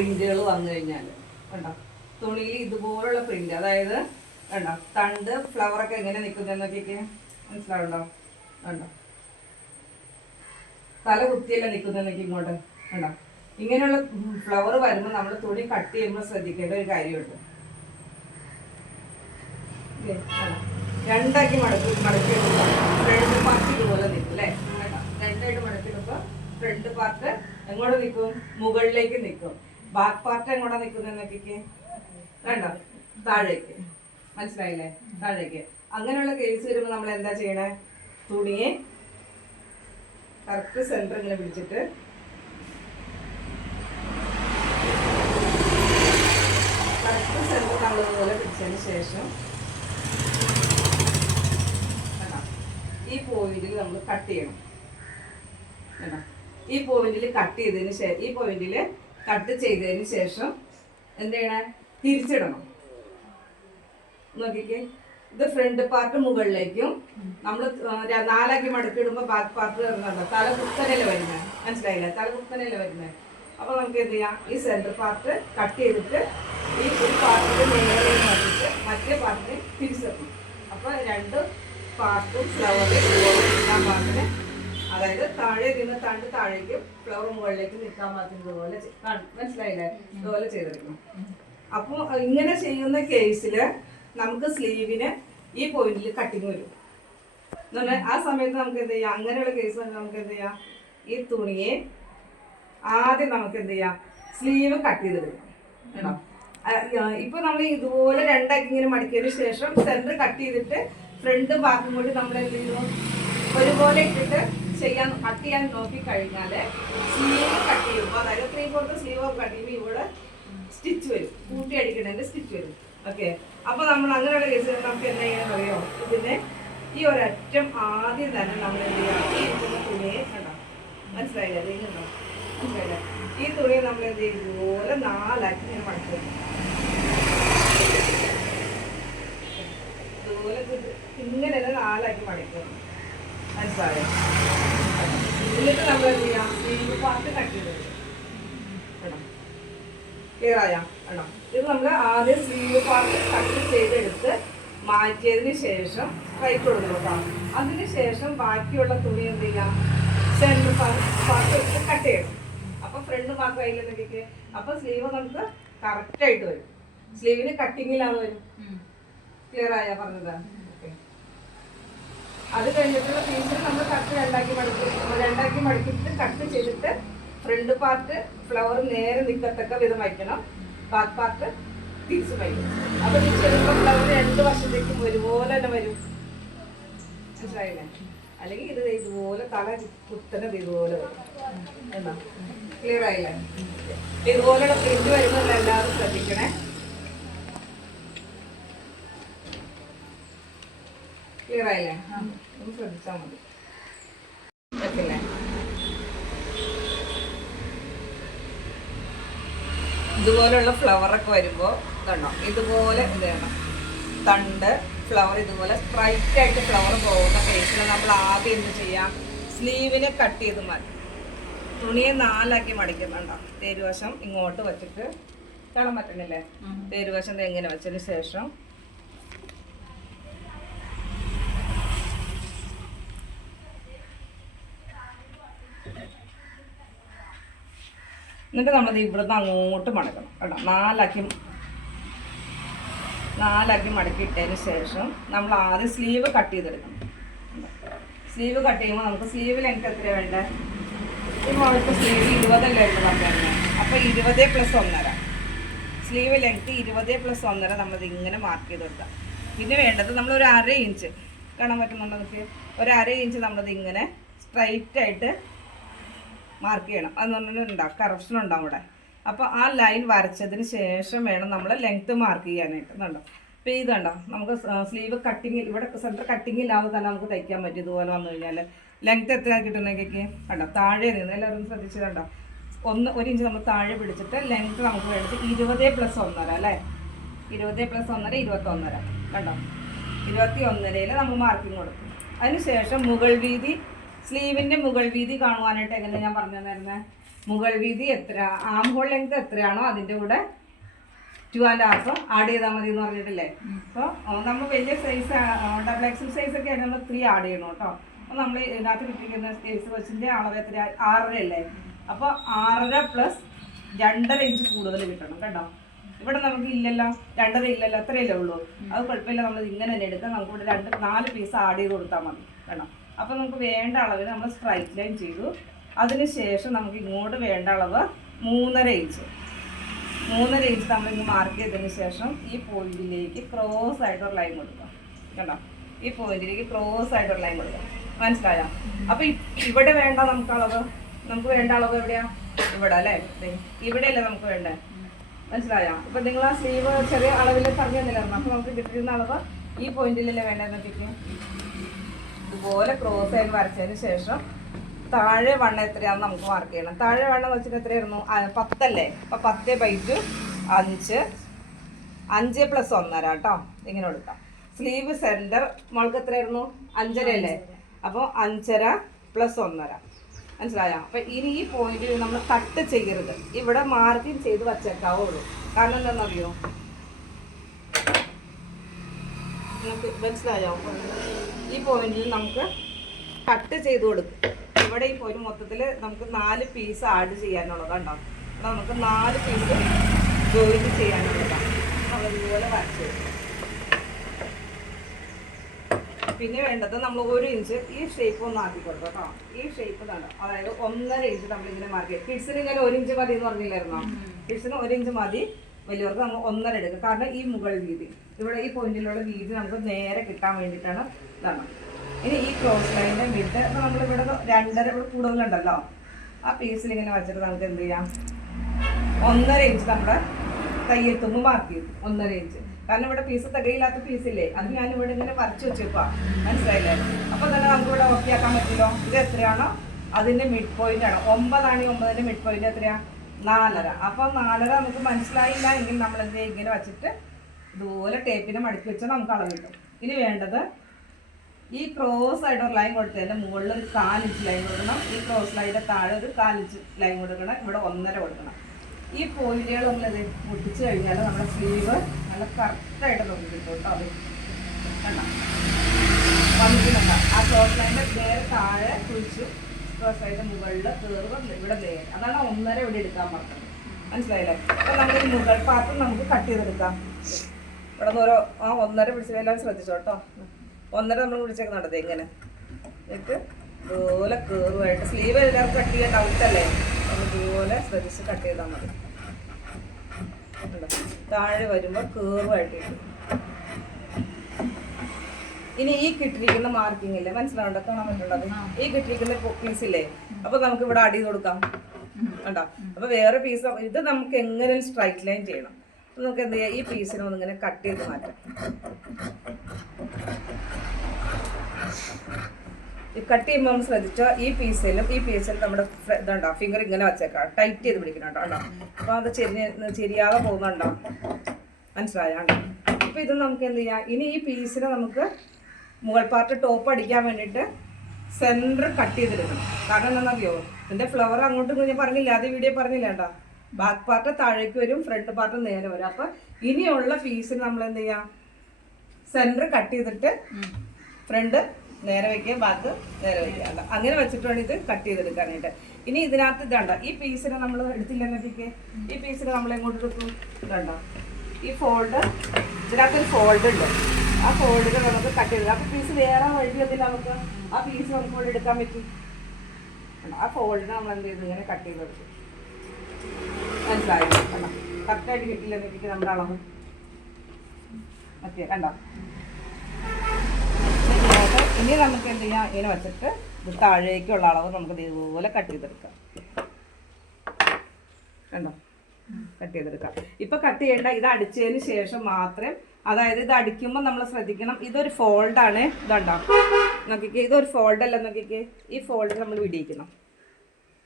പ്രിന്റുകൾ വന്നു കഴിഞ്ഞാൽ കണ്ടോ, തുണിയിൽ ഇതുപോലുള്ള പ്രിന്റ്, അതായത് കണ്ടോ തണ്ട് ഫ്ലവറൊക്കെ എങ്ങനെ നിൽക്കുന്നതെന്നൊക്കെ മനസ്സിലാവുണ്ടോ? കണ്ടോ തല കുത്തിയല്ല നിൽക്കുന്നതെന്നൊക്കെ ഇങ്ങോട്ട് കണ്ടോ. ഇങ്ങനെയുള്ള ഫ്ലവർ വരുമ്പോൾ നമ്മൾ തുണി കട്ട് ചെയ്യുമ്പോൾ ശ്രദ്ധിക്കേണ്ട ഒരു കാര്യമുണ്ട്. രണ്ടാക്കി മടക്കിയെടുക്കുക, ഫ്രണ്ട് പാർട്ട് ഇതുപോലെ നിൽക്കും അല്ലേ? രണ്ടായിട്ട് മടക്കിയെടുക്കുക, ഫ്രണ്ട് പാർട്ട് എങ്ങോട്ട് നിൽക്കും? മുകളിലേക്ക് നിൽക്കും. ബാക്ക് പാർട്ട് എങ്ങോട്ടാ നിൽക്കുന്നതെന്നൊക്കെ കണ്ടോ, താഴേക്ക്. മനസ്സിലായില്ലേ? താഴേക്ക്. അങ്ങനെയുള്ള കേസ് വരുമ്പോൾ നമ്മൾ എന്താ ചെയ്യണേ? തുണിയെ കറക്റ്റ് സെന്റർ ഇങ്ങനെ പിടിച്ചിട്ട് കറക്റ്റ് സെന്റർ നമ്മളിതുപോലെ പിടിച്ചതിന് ശേഷം ഈ പോയിന്റിൽ നമ്മൾ കട്ട് ചെയ്യണം. ഈ പോയിന്റിൽ കട്ട് ചെയ്തതിന് ശേഷം, ഈ പോയിന്റിൽ കട്ട് ചെയ്തതിന് ശേഷം എന്ത് ചെയ്യണേ? തിരിച്ചിടണം. നോക്കിക്കേ, ഇത് ഫ്രണ്ട് പാർട്ട് മുകളിലേക്കും നമ്മൾ 4ആക്കി മടക്കിയിടുമ്പോൾ ബാക്ക് പാർട്ട് വരുന്നുണ്ടോ, തല കുത്തനല്ലേ വരുന്നത്. മനസ്സിലായില്ലേ? തല കുത്തനല്ലേ വരുന്നത്. അപ്പോൾ നമുക്ക് എന്ത് ചെയ്യാം? ഈ സെൻറ്റർ പാർട്ട് കട്ട് ചെയ്തിട്ട് ഈ ഒരു പാർട്ടിൻ്റെ നേരെ നോക്കിയിട്ട് മറ്റേ പാർട്ടിനെ തിരിച്ചിടണം. അപ്പോൾ രണ്ട് പാർട്ടും ഫ്ലവറിൽ നിൽക്കാൻ പാകത്തിന്, അതായത് താഴെ നിന്ന് തണ്ട് താഴേക്കും ഫ്ലവർ മുകളിലേക്ക് നിൽക്കാൻ പാകത്തിനതുപോലെ മനസ്സിലായില്ലേ? ഇതുപോലെ ചെയ്തെടുക്കണം. അപ്പോൾ ഇങ്ങനെ ചെയ്യുന്ന കേസിൽ നമുക്ക് സ്ലീവിന് ഈ പോയിന്റിൽ കട്ടിങ് വരും എന്ന് പറഞ്ഞാൽ ആ സമയത്ത് നമുക്ക് എന്ത് ചെയ്യാം? അങ്ങനെയുള്ള കേസ് നമുക്ക് എന്ത് ചെയ്യാം? ഈ തുണിയെ ആദ്യം നമുക്ക് എന്ത് ചെയ്യാം? സ്ലീവ് കട്ട് ചെയ്തെടുക്കാം കേട്ടോ. ഇപ്പൊ നമ്മൾ ഇതുപോലെ രണ്ടാക്കി ഇങ്ങനെ മടക്കിയതിന് ശേഷം സെന്റർ കട്ട് ചെയ്തിട്ട് ഫ്രണ്ട് ബാക്കും കൂടി നമ്മൾ എന്ത് ചെയ്യുന്നു? ഒരുപോലെ ഇട്ടിട്ട് കട്ട് ചെയ്യാൻ നോക്കി കഴിഞ്ഞാൽ സ്ലീവ് കട്ട് ചെയ്യുമ്പോൾ, അതായത് 3/4 സ്ലീവ് ഒക്കെ കട്ട് ചെയ്യുമ്പോൾ ഇവിടെ സ്റ്റിച്ച് വരും, കൂട്ടി അടിക്കണതിന്റെ സ്റ്റിച്ച് വരും. ഓക്കെ, അപ്പൊ നമ്മൾ അങ്ങനെയുള്ള കേസിൽ നമുക്ക് എന്താ ചെയ്യാൻ അറിയോ? ഇതിനെ ഈ ഒരറ്റം ആദ്യം തന്നെ നമ്മൾ എന്ത് ചെയ്യാം? ഈ ഇരിക്കുന്ന തുണിയെ കണ്ടോ, മനസ്സിലായില്ലേ? അറിയുന്നുണ്ടോ? മനസ്സിലായില്ലേ? ഈ തുണിയെ നമ്മൾ എന്ത് ചെയ്യും? ഇതുപോലെ 4ആക്കി ഇങ്ങനെ മടക്കി ഇതുപോലെ ഇങ്ങനെ 4ആക്കി മടക്കുക. മനസ്സിലായോ? എന്നിട്ട് നമ്മൾ എന്ത് ചെയ്യാം? സ്ലീവ് പാർട്ട് കട്ട് ചെയ്ത് കേട്ടോ. ക്ലിയർ ആയാ? കേട്ടോ, ഇത് നമ്മൾ ആദ്യം സ്ലീവ് പാർട്ട് കട്ട് ചെയ്തെടുത്ത് മാറ്റിയതിന് ശേഷം റൈറ്റ് കൊടുക്കണം കേട്ടോ. അതിന് ശേഷം ബാക്കിയുള്ള തുണി എന്ത് ചെയ്യാം? സെൻറ്റർ പാർട്ട് എടുത്ത് കട്ട് ചെയ്യണം. അപ്പോൾ ഫ്രണ്ട് പാർട്ട് കയ്യിലെന്നൊക്കെ അപ്പോൾ സ്ലീവ് നമുക്ക് കറക്റ്റായിട്ട് വരും. സ്ലീവിന് കട്ടിങ്ങിലാണ് വരും. ക്ലിയർ ആയാ പറഞ്ഞത്? ഓക്കെ, അത് കഴിഞ്ഞിട്ടുള്ള പീസിൽ നമ്മൾ കട്ട് രണ്ടാക്കി മടക്കിയിട്ട് കട്ട് ചെയ്തിട്ട് ഫ്രണ്ട് പാർട്ട് ഫ്ലവർ നേരെ നിൽക്കത്തക്ക വിധം വയ്ക്കണം, ബാക്ക് പാർട്ട് തിരിച്ച് വയ്ക്കണം. അപ്പൊ തിരിച്ച് വരുമ്പോൾ ഫ്ലവർ 2 വശത്തേക്കും ഒരുപോലെ തന്നെ വരും. മനസ്സിലായില്ലേ? അല്ലെങ്കിൽ ഇത് ഇതുപോലെ തല കുത്തനെ ഇതുപോലെ വരും. എന്നാ ക്ലിയർ ആയില്ലേ? ഇതുപോലെയുള്ള പ്രിന്റ് വരുന്നത് എല്ലാവരും ശ്രദ്ധിക്കണേ. ക്ലിയർ ആയില്ലേ? ഒന്ന് ശ്രദ്ധിച്ചാൽ മതി. പറ്റില്ലേ? ഇതുപോലെയുള്ള ഫ്ലവറൊക്കെ വരുമ്പോൾ കണ്ടോ, ഇതുപോലെ ഇത് വേണം. തണ്ട് ഫ്ലവർ ഇതുപോലെ സ്ട്രൈറ്റ് ആയിട്ട് ഫ്ലവർ പോകുന്ന കേസിൽ നമ്മൾ ആദ്യം എന്ത് ചെയ്യാം? സ്ലീവിനെ കട്ട് ചെയ്ത് മാറ്റി തുണിയെ 4ആക്കി മടിക്കുന്നുണ്ടോ. തേരുവശം ഇങ്ങോട്ട് വെച്ചിട്ട് കാണാൻ പറ്റുന്നില്ലേ? തേരുവശം എങ്ങനെ വെച്ചതിന് ശേഷം എന്നിട്ട് നമ്മളത് ഇവിടുന്ന് അങ്ങോട്ട് മടക്കണം കേട്ടോ. 4ആക്കി മടക്കിയിട്ടതിന് ശേഷം നമ്മൾ ആദ്യം സ്ലീവ് കട്ട് ചെയ്തെടുക്കണം. സ്ലീവ് കട്ട് ചെയ്യുമ്പോൾ നമുക്ക് സ്ലീവ് ലെങ്ത് എത്രയാണ് വേണ്ടത്? ഇപ്പോൾ സ്ലീവ് 20 ഉണ്ട് പറഞ്ഞത്. അപ്പോൾ 20 + 1.5 സ്ലീവ് ലെങ്ത് 20 + 1.5 നമ്മളത് ഇങ്ങനെ മാർക്ക് ചെയ്ത് കൊടുക്കാം. പിന്നെ വേണ്ടത് നമ്മളൊരു 1/2 ഇഞ്ച് കാണാൻ പറ്റുന്നുണ്ടോ? നമുക്ക് ഒരു 1/2 ഇഞ്ച് നമ്മളത് ഇങ്ങനെ സ്ട്രൈറ്റ് ആയിട്ട് മാർക്ക് ചെയ്യണം. അതെന്ന് പറഞ്ഞിട്ടുണ്ടാവും, കറപ്ഷൻ ഉണ്ടാവും അവിടെ. അപ്പോൾ ആ ലൈൻ വരച്ചതിന് ശേഷം വേണം നമ്മൾ ലെങ്ത്ത് മാർക്ക് ചെയ്യാനായിട്ട്. കണ്ടോ? അപ്പോൾ ഇത് കണ്ടോ, നമുക്ക് സ്ലീവ് കട്ടിങ്ങിൽ ഇവിടെ സെൻറ്റർ കട്ടിങ്ങില്ലാതെ തന്നെ നമുക്ക് തയ്ക്കാൻ പറ്റും. ഇതുപോലെ വന്നു കഴിഞ്ഞാൽ ലെങ്ത്ത് എത്ര കിട്ടുന്നെങ്കിൽ കണ്ടോ, താഴെ നിന്ന് എല്ലാവരും ശ്രദ്ധിച്ചത് കണ്ടോ, 1 ഇഞ്ച് നമ്മൾ താഴെ പിടിച്ചിട്ട് ലെങ്ത്ത് നമുക്ക് വേണ്ടത് 20 + 1.5 അല്ലേ? 20 + 1.5 21.5 കണ്ടോ. 21.5 നമ്മൾ മാർക്കിങ് കൊടുക്കും. അതിന് ശേഷം മുകൾ വീതി, സ്ലീവിൻ്റെ മുകൾ വീതി കാണുവാനായിട്ട് എങ്ങനെ ഞാൻ പറഞ്ഞു തരുന്നത്? മുകൾ വീതി എത്ര, ആം ഹോൾ ലെങ്ത് എത്രയാണോ അതിൻ്റെ കൂടെ 2.5 ആഡ് ചെയ്താൽ മതി എന്ന് പറഞ്ഞിട്ടില്ലേ. അപ്പോൾ നമ്മൾ വലിയ സൈസ് ഡബിൾ എക്സൽ സൈസ് ഒക്കെ ആണെങ്കിൽ നമ്മൾ 3 ആഡ് ചെയ്യണം കേട്ടോ. അപ്പോൾ നമ്മൾ ഇതിനകത്ത് കിട്ടിയിരിക്കുന്ന കേസ് കൊച്ചിൻ്റെ അളവ് എത്ര, 6.5 അല്ലേ. അപ്പോൾ 6.5 പ്ലസ് 2.5 ഇഞ്ച് കൂടുതൽ കിട്ടണം കേട്ടോ. ഇവിടെ നമുക്ക് ഇല്ലല്ലോ, 2.5 ഇല്ലല്ലോ, അത്രയല്ലേ ഉള്ളൂ. അത് കുഴപ്പമില്ല, നമ്മൾ ഇങ്ങനെ തന്നെ എടുക്കാം. നമുക്ക് ഇവിടെ 4 പീസ് ആഡ് ചെയ്ത് കൊടുത്താൽ മതി കേട്ടോ. അപ്പോൾ നമുക്ക് വേണ്ട അളവിൽ നമ്മൾ സ്ട്രൈറ്റ് ലൈൻ ചെയ്തു. അതിന് ശേഷം നമുക്ക് ഇങ്ങോട്ട് വേണ്ട അളവ് 3.5 ഇഞ്ച് നമ്മളിങ്ങ് മാർക്ക് ചെയ്തതിന് ശേഷം ഈ പോയിന്റിലേക്ക് ക്രോസ് ആയിട്ടൊരു ലൈൻ കൊടുക്കാം കേട്ടോ. ഈ പോയിന്റിലേക്ക് ക്രോസ് ആയിട്ടൊരു ലൈൻ കൊടുക്കാം. മനസ്സിലായോ? അപ്പോൾ ഇവിടെ വേണ്ട നമുക്ക് വേണ്ട അളവ് എവിടെയാ? ഇവിടെ അല്ലേ, ഇവിടെ അല്ലേ നമുക്ക് വേണ്ടേ. മനസ്സിലായോ? ഇപ്പം നിങ്ങൾ ആ സ്ലീവ് ചെറിയ അളവിൽ പറഞ്ഞു തന്നില്ലായിരുന്നു. അപ്പോൾ നമുക്ക് കിട്ടിയിരുന്ന അളവ് ഈ പോയിന്റിലല്ലേ വേണ്ടതെന്നൊക്കെ ഇതുപോലെ ക്രോസ് ആയിട്ട് വരച്ചതിന് ശേഷം താഴെ വണ്ണം എത്രയാണെന്ന് നമുക്ക് മാർക്ക് ചെയ്യണം. താഴെ വണ്ണം വെച്ചിട്ട് എത്രയായിരുന്നു? 10 അല്ലേ. അപ്പോൾ 10/2 5 പ്ലസ് 1.5 കേട്ടോ. ഇങ്ങനെ കൊടുക്കാം. സ്ലീവ് സെൻറ്റർ മോൾക്ക് എത്രയായിരുന്നു? 5.5 അല്ലേ. അപ്പോൾ 5.5 പ്ലസ് 1.5. മനസ്സിലായോ? അപ്പം ഇനി ഈ പോയിന്റിൽ നമ്മൾ കട്ട് ചെയ്യരുത്. ഇവിടെ മാർക്കിങ് ചെയ്ത് വച്ചേക്കാവുള്ളൂ. കാരണം എന്താണെന്നറിയോ? നിങ്ങൾക്ക് മനസ്സിലായോ? ഈ പോയിന്റിൽ നമുക്ക് കട്ട് ചെയ്ത് കൊടുക്കും. ഇവിടെ ഈ പോയിന്റ് മൊത്തത്തിൽ നമുക്ക് 4 പീസ് ആഡ് ചെയ്യാനുള്ളതാണ്. അപ്പോൾ നമുക്ക് 4 പീസ് ജോയിൻ ചെയ്യാനുള്ളതാണ്. നമ്മളിതുപോലെ വരച്ച് പിന്നെ വേണ്ടത് നമ്മൾ 1 ഇഞ്ച് ഈ ഷേപ്പ് ഒന്ന് ആക്കി കൊടുക്കും കേട്ടോ. ഈ ഷേപ്പ് കണ്ടോ, അതായത് 1.5 ഇഞ്ച് നമ്മളിങ്ങനെ മാർക്ക് ചെയ്യും. കിഡ്സിന് ഇങ്ങനെ 1 ഇഞ്ച് മതി എന്ന് പറഞ്ഞില്ലായിരുന്നോ? കിഡ്സിന് 1 ഇഞ്ച് മതി, വലിയവർക്ക് നമ്മൾ 1.5 എടുക്കും. കാരണം ഈ മുകൾ വീതി, ഇവിടെ ഈ പോയിന്റിലുള്ള വീതി നമുക്ക് നേരെ കിട്ടാൻ വേണ്ടിയിട്ടാണ് ഇതാണ്. ഇനി ഈ ക്രോസ് ലൈനിൻ്റെ മിഡ് നമ്മളിവിടെ 2.5 ഇവിടെ കൂടുതലുണ്ടല്ലോ, ആ പീസിൽ ഇങ്ങനെ വെച്ചിട്ട് നമുക്ക് എന്ത് ചെയ്യാം? 1.5 ഇഞ്ച് നമ്മുടെ തയ്യൽ തുമ്പ് മാർക്ക് ചെയ്തു. 1.5 ഇഞ്ച്. കാരണം ഇവിടെ പീസ് തികയില്ലാത്ത പീസില്ലേ, അത് ഞാനിവിടെ ഇങ്ങനെ വരച്ച് വെച്ചേക്കുക. മനസ്സിലായില്ലേ? അപ്പോൾ തന്നെ നമുക്ക് ഇവിടെ ഓക്കെ ആക്കാൻ പറ്റില്ലോ. ഇത് എത്രയാണോ അതിൻ്റെ മിഡ് പോയിന്റ് ആണ്. 9 ആണ്. 9ൻ്റെ മിഡ് പോയിന്റ് എത്രയാണ്? 4.5. അപ്പോൾ 4.5 നമുക്ക് മനസ്സിലായില്ല എങ്കിൽ നമ്മൾ എന്ത് ചെയ്യും? ഇങ്ങനെ വെച്ചിട്ട് ഇതുപോലെ ടേപ്പിനെ മടക്കി വെച്ചാൽ നമുക്ക് അളവ് കിട്ടും. ഇനി വേണ്ടത് ഈ ക്രോസ് ആയിട്ട് ഒരു ലൈൻ കൊടുത്തതിൻ്റെ മുകളിൽ ഒരു 4 ഇഞ്ച് ലൈൻ കൊടുക്കണം. ഈ ക്രോസ് ലൈനിൻ്റെ താഴെ ഒരു 4 ഇഞ്ച് ലൈൻ കൊടുക്കണം. ഇവിടെ 1.5 കൊടുക്കണം. ഈ പോയിന്റുകൾ നമ്മളത് മുട്ടിച്ച് കഴിഞ്ഞാൽ നമ്മുടെ സ്ലീവ് നല്ല കറക്റ്റായിട്ട് നോക്കി കിട്ടും കേട്ടോ. അത് കണ്ടോ വന്നിട്ടുണ്ടോ? ആ ക്രോസ് ലൈനിൻ്റെ നേരെ താഴെ കുഴിച്ചു, ക്രോസ് ലൈനിൻ്റെ മുകളിൽ കയറുമ്പോൾ ഇവിടെ നേരെ, അതാണ് 1.5 ഇവിടെ എടുക്കാൻ പറഞ്ഞത്. മനസ്സിലായില്ലേ? അപ്പോൾ നമ്മൾ ഈ മുകൾ പാത്രം നമുക്ക് കട്ട് ചെയ്തെടുക്കാം. ഇവിടെ നിന്ന് ഓരോ 1.5 പിടിച്ചതെല്ലാം ശ്രദ്ധിച്ചോ കേട്ടോ. 1.5 നമ്മൾ പിടിച്ചേക്കുന്നുണ്ടത് ഇങ്ങനെ എന്നിട്ട് ഇതുപോലെ കയറുമായിട്ട്. സ്ലീവ് എല്ലാവർക്കും കട്ട് ചെയ്യാൻ ഡൗട്ടല്ലേ? ഇതുപോലെ ശ്രദ്ധിച്ച് കട്ട് ചെയ്താൽ മതി. താഴെ വരുമ്പോൾ കയറുമായിട്ട് കിട്ടും. ഇനി ഈ കിട്ടിയിരിക്കുന്ന മാർക്കിംഗ് ഇല്ലേ, മനസ്സിലാവുണ്ടോ? കാണാൻ പറ്റുള്ളത് ഈ കിട്ടിയിരിക്കുന്ന പീസില്ലേ, അപ്പോൾ നമുക്ക് ഇവിടെ അടി കൊടുക്കാം കണ്ടോ. അപ്പോൾ വേറെ പീസ് ഇത് നമുക്ക് എങ്ങനെ സ്ട്രൈറ്റ് ലൈൻ ചെയ്യണം. നമുക്ക് എന്ത് ചെയ്യാം? ഈ പീസിനെ ഒന്നിങ്ങനെ കട്ട് ചെയ്ത് മാറ്റാം. കട്ട് ചെയ്യുമ്പോൾ നമ്മൾ ശ്രദ്ധിച്ചോ, ഈ പീസിലും നമ്മുടെ ഇതുണ്ടോ ഫിംഗർ ഇങ്ങനെ വെച്ചേക്കാം, ടൈറ്റ് ചെയ്ത് പിടിക്കണം കേട്ടോ. അപ്പോൾ അത് ചെരിയാതെ പോകുന്നുണ്ടോ? മനസ്സിലായാണ്ടോ? അപ്പോൾ ഇത് നമുക്ക് എന്ത് ചെയ്യാം? ഇനി ഈ പീസിനെ നമുക്ക് മുകൾ പാർട്ട് ടോപ്പ് അടിക്കാൻ വേണ്ടിയിട്ട് സെൻറ്റർ കട്ട് ചെയ്തെടുക്കണം. കാരണം എന്താണെന്നറിയോ? ഇതിൻ്റെ ഫ്ലവർ അങ്ങോട്ടും ഞാൻ പറഞ്ഞില്ല, അത് വീഡിയോ പറഞ്ഞില്ല കേട്ടോ. ബാക്ക് പാർട്ട് താഴേക്ക് വരും, ഫ്രണ്ട് പാർട്ട് നേരെ വരും. അപ്പോൾ ഇനിയുള്ള പീസിന് നമ്മൾ എന്ത് ചെയ്യാം? സെൻറ്റർ കട്ട് ചെയ്തിട്ട് ഫ്രണ്ട് നേരെ വയ്ക്കുക, ബാക്ക് നേരെ വയ്ക്കുക. അങ്ങനെ വെച്ചിട്ട് വേണം ഇത് കട്ട് ചെയ്തെടുക്കാനായിട്ട്. ഇനി ഇതിനകത്ത് ഇതണ്ട, ഈ പീസിനെ നമ്മൾ എടുത്തില്ലെന്നൊക്കെ ഈ പീസിനെ നമ്മൾ എങ്ങോട്ട് എടുക്കും? ഇതണ്ട, ഈ ഫോൾഡ്, ഇതിനകത്തൊരു ഫോൾഡ് ഉണ്ട്. ആ ഫോൾഡിൽ നമുക്ക് കട്ട് ചെയ്ത്, അപ്പോൾ പീസ് വേറെ വഴിയൊന്നുമില്ല, നമുക്ക് ആ പീസ് നമുക്ക് ഇവിടെ എടുക്കാൻ പറ്റും. ആ ഫോൾഡിനെ നമ്മൾ എന്ത് ചെയ്തു? ഇങ്ങനെ കട്ട് ചെയ്തെടുക്കും. മനസ്സിലായോ? കണ്ടോ? കറക്റ്റായിട്ട് കിട്ടില്ലെന്നൊക്കെ നമ്മുടെ അളവ് ഓക്കെ കണ്ടോ. ഇനി നമുക്ക് എന്ത് ചെയ്യാം? ഇങ്ങനെ വെച്ചിട്ട് ഇത് താഴേക്കുള്ള അളവ് നമുക്ക് ഇതുപോലെ കട്ട് ചെയ്തെടുക്കാം. കണ്ടോ? കട്ട് ചെയ്തെടുക്കാം. ഇപ്പൊ കട്ട് ചെയ്യേണ്ട, ഇത് അടിച്ചതിന് ശേഷം മാത്രം, അതായത് ഇത് അടിക്കുമ്പോൾ നമ്മൾ ശ്രദ്ധിക്കണം, ഇതൊരു ഫോൾഡാണ്. ഇതുണ്ടോ നോക്കിക്കേ, ഇതൊരു ഫോൾഡ് അല്ല നോക്കിക്കേ. ഈ ഫോൾഡ് നമ്മൾ വിടിയിക്കണം.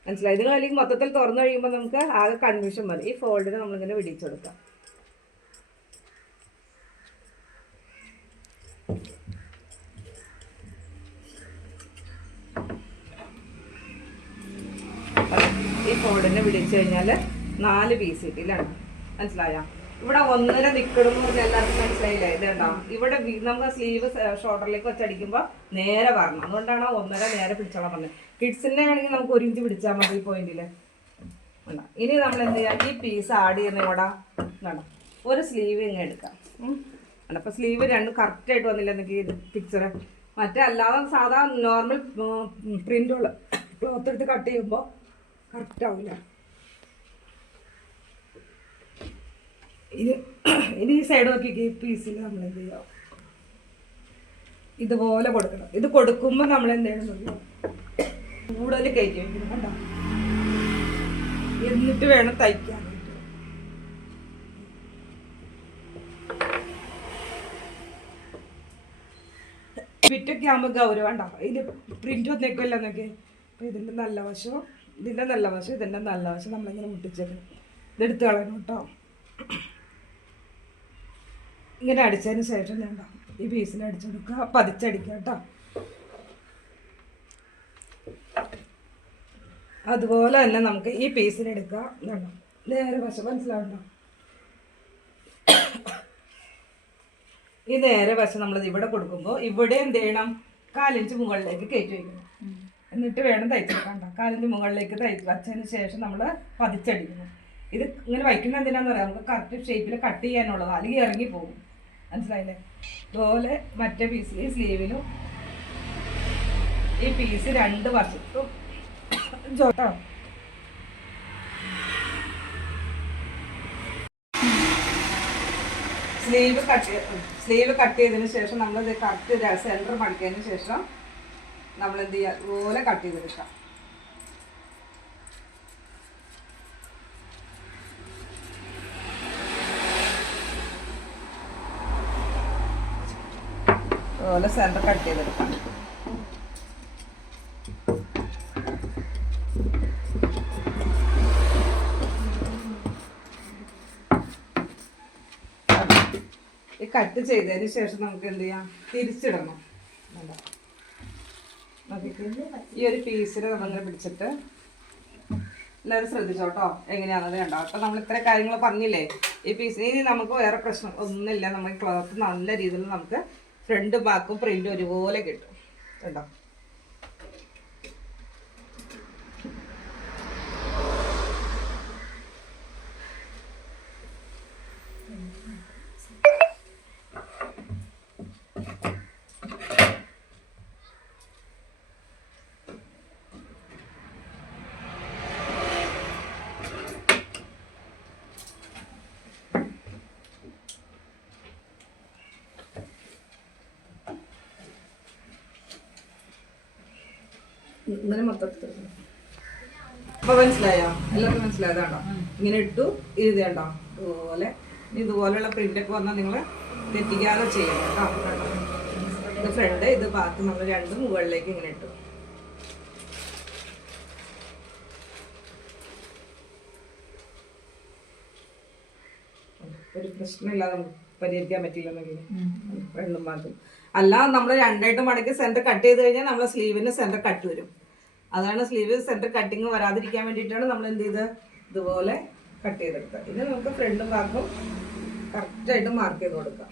മനസ്സിലായി? ഇത് അല്ലെങ്കിൽ മൊത്തത്തിൽ തുറന്നു കഴിയുമ്പോൾ നമുക്ക് ആകെ കൺഫ്യൂഷൻ വരും. ഈ ഫോൾഡിന് നമ്മളിങ്ങനെ വിടിയിച്ചു കൊടുക്കാം. ഈ ഫോൾഡിനെ പിടിച്ചു കഴിഞ്ഞാൽ 4 പീസ് കിട്ടിയില്ലാണ്. മനസ്സിലായോ? ഇവിടെ 1.5 നിൽക്കണമെന്ന് പറഞ്ഞാൽ എല്ലാവർക്കും മനസ്സിലായില്ലേ? ഇത് കണ്ടോ, ഇവിടെ നമുക്ക് സ്ലീവ് ഷോൾഡറിലേക്ക് വെച്ചടിക്കുമ്പോൾ നേരെ വരണം. അതുകൊണ്ടാണ് 1.5 നേരെ പിടിച്ചോളാൻ പറഞ്ഞത്. കിഡ്സിൻ്റെ ആണെങ്കിൽ നമുക്ക് 1 ഇഞ്ച് പിടിച്ചാൽ മതി ഈ പോയിന്റിൽ. ഇനി നമ്മൾ എന്ത് ചെയ്യാം, ഈ പീസ് ആഡ് ചെയ്യുന്ന ഇവിടെ വേണം ഒരു സ്ലീവ് ഇങ്ങനെ എടുക്കാം. അപ്പോൾ സ്ലീവ് രണ്ടും കറക്റ്റായിട്ട് വന്നില്ല എനിക്ക് പിക്ചർ. മറ്റേ അല്ലാതെ സാധാ നോർമൽ പ്രിൻ്റുള്ള ക്ലോത്ത് എടുത്ത് കട്ട് ചെയ്യുമ്പോൾ കറക്റ്റ് ആവില്ല. ഇനി ഈ സൈഡ് നോക്കി ഈ പീസിൽ നമ്മൾ എന്ത് ചെയ്യാം, ഇതുപോലെ കൊടുക്കണം. ഇത് കൊടുക്കുമ്പോൾ നമ്മൾ എന്ത് ചെയ്യണം, കൂടുതൽ കയറ്റി വയ്ക്കണം കേട്ടോ. എന്നിട്ട് വേണം തയ്ക്കാൻ. ഫിറ്റൊക്കെ ആകുമ്പോൾ ഗൗരവം ഉണ്ടാവും. ഇതിന് പ്രിൻ്റ് വന്നേക്കല്ല എന്നൊക്കെ. അപ്പോൾ ഇതിൻ്റെ നല്ല വശവും ഇതിൻ്റെ നല്ല വശം ഇതിൻ്റെ നല്ല വശം നമ്മളിങ്ങനെ മുട്ടിച്ചേക്കണം. ഇതെടുത്ത് കളയണം കേട്ടോ. ഇങ്ങനെ അടിച്ചതിന് ശേഷം ഞാൻ ഈ പീസിൽ അടിച്ചെടുക്കുക, പതിച്ചടിക്കുക കേട്ടോ. അതുപോലെ തന്നെ നമുക്ക് ഈ പീസിലെടുക്കുക. വേണം നേരെ വശം മനസ്സിലാവണ്ടോ? ഈ നേരെ വശം നമ്മളിത് ഇവിടെ കൊടുക്കുമ്പോൾ ഇവിടെ എന്ത് ചെയ്യണം, 4 ഇഞ്ച് മുകളിലേക്ക് കയറ്റി വയ്ക്കണം. എന്നിട്ട് വേണം തയ്ച്ചെടുക്കണ്ട. 4 ഇഞ്ച് മുകളിലേക്ക് വച്ചതിന് ശേഷം നമ്മൾ പതിച്ചടിക്കണം. ഇത് ഇങ്ങനെ വയ്ക്കുന്ന എന്തിനാന്ന് പറയാം, നമുക്ക് കറക്റ്റ് ഷേപ്പിൽ കട്ട് ചെയ്യാനുള്ളത്, അല്ലെങ്കിൽ ഇറങ്ങി പോകും. മനസ്സിലായില്ലേ? അതുപോലെ മറ്റേ പീസ് ഈ സ്ലീവിലും ഈ പീസ് 2 വശത്തും ചോട്ടോ. സ്ലീവ് കട്ട് ചെയ്തതിന് ശേഷം നമ്മൾ കറക്റ്റ് സെൻറ്റർ മടിക്കതിന് ശേഷം നമ്മൾ എന്ത് ചെയ്യുക, അതുപോലെ കട്ട് ചെയ്തെടുക്കാം. അതുപോലെ സെൻറ്റർ കട്ട് ചെയ്തെടുക്കാം. ഈ കട്ട് ചെയ്തതിന് ശേഷം നമുക്ക് എന്ത് ചെയ്യാം, തിരിച്ചിടണം. ഈ ഒരു പീസിൽ നമ്മളിങ്ങനെ പിടിച്ചിട്ട് എല്ലാവരും ശ്രദ്ധിച്ചോട്ടോ എങ്ങനെയാണെന്ന് കണ്ടോ. അപ്പം നമ്മൾ ഇത്ര കാര്യങ്ങൾ പറഞ്ഞില്ലേ ഈ പീസിന്. ഇനി നമുക്ക് വേറെ പ്രശ്നം ഒന്നുമില്ല, നമ്മൾ ക്ലോത്ത് നല്ല രീതിയിൽ നമുക്ക് ഫ്രണ്ട് ബാക്കും പ്രിൻ്റ് ഒരുപോലെ കിട്ടും കേട്ടോ. ഇങ്ങനെ മൊത്തത്തിൽ അപ്പോൾ മനസ്സിലായോ? എല്ലാവർക്കും മനസ്സിലായതാണോ? ഇങ്ങനെ ഇട്ടു ഇത് കണ്ടോ. ഇതുപോലെയുള്ള പ്രിൻ്റൊക്കെ വന്നാൽ നിങ്ങൾ തെറ്റിക്കാതെ ചെയ്യണം കേട്ടോ. ഇത് ഫ്രണ്ട്, ഇത് ബാക്കി നമ്മൾ 2 മുകളിലേക്ക് ഇങ്ങനെ ഇട്ടു. ഒരു പ്രശ്നമില്ലാതെ നമുക്ക് പരിഹരിക്കാൻ പറ്റില്ലെന്നെങ്കിൽ രണ്ടും മാറ്റും. അല്ല നമ്മൾ 2ആയിട്ട് മടക്കി സെൻറ്റർ കട്ട് ചെയ്ത് കഴിഞ്ഞാൽ നമ്മളെ സ്ലീവിന് സെൻറ്റർ കട്ട് വരും. അതാണ് സ്ലീവ് സെൻറ്റർ കട്ടിങ് വരാതിരിക്കാൻ വേണ്ടിയിട്ടാണ് നമ്മൾ എന്ത് ചെയ്ത് ഇതുപോലെ കട്ട് ചെയ്തെടുക്കുക. ഇത് നമുക്ക് ഫ്രണ്ടും ബാക്കും കറക്റ്റായിട്ട് മാർക്ക് ചെയ്ത് കൊടുക്കാം.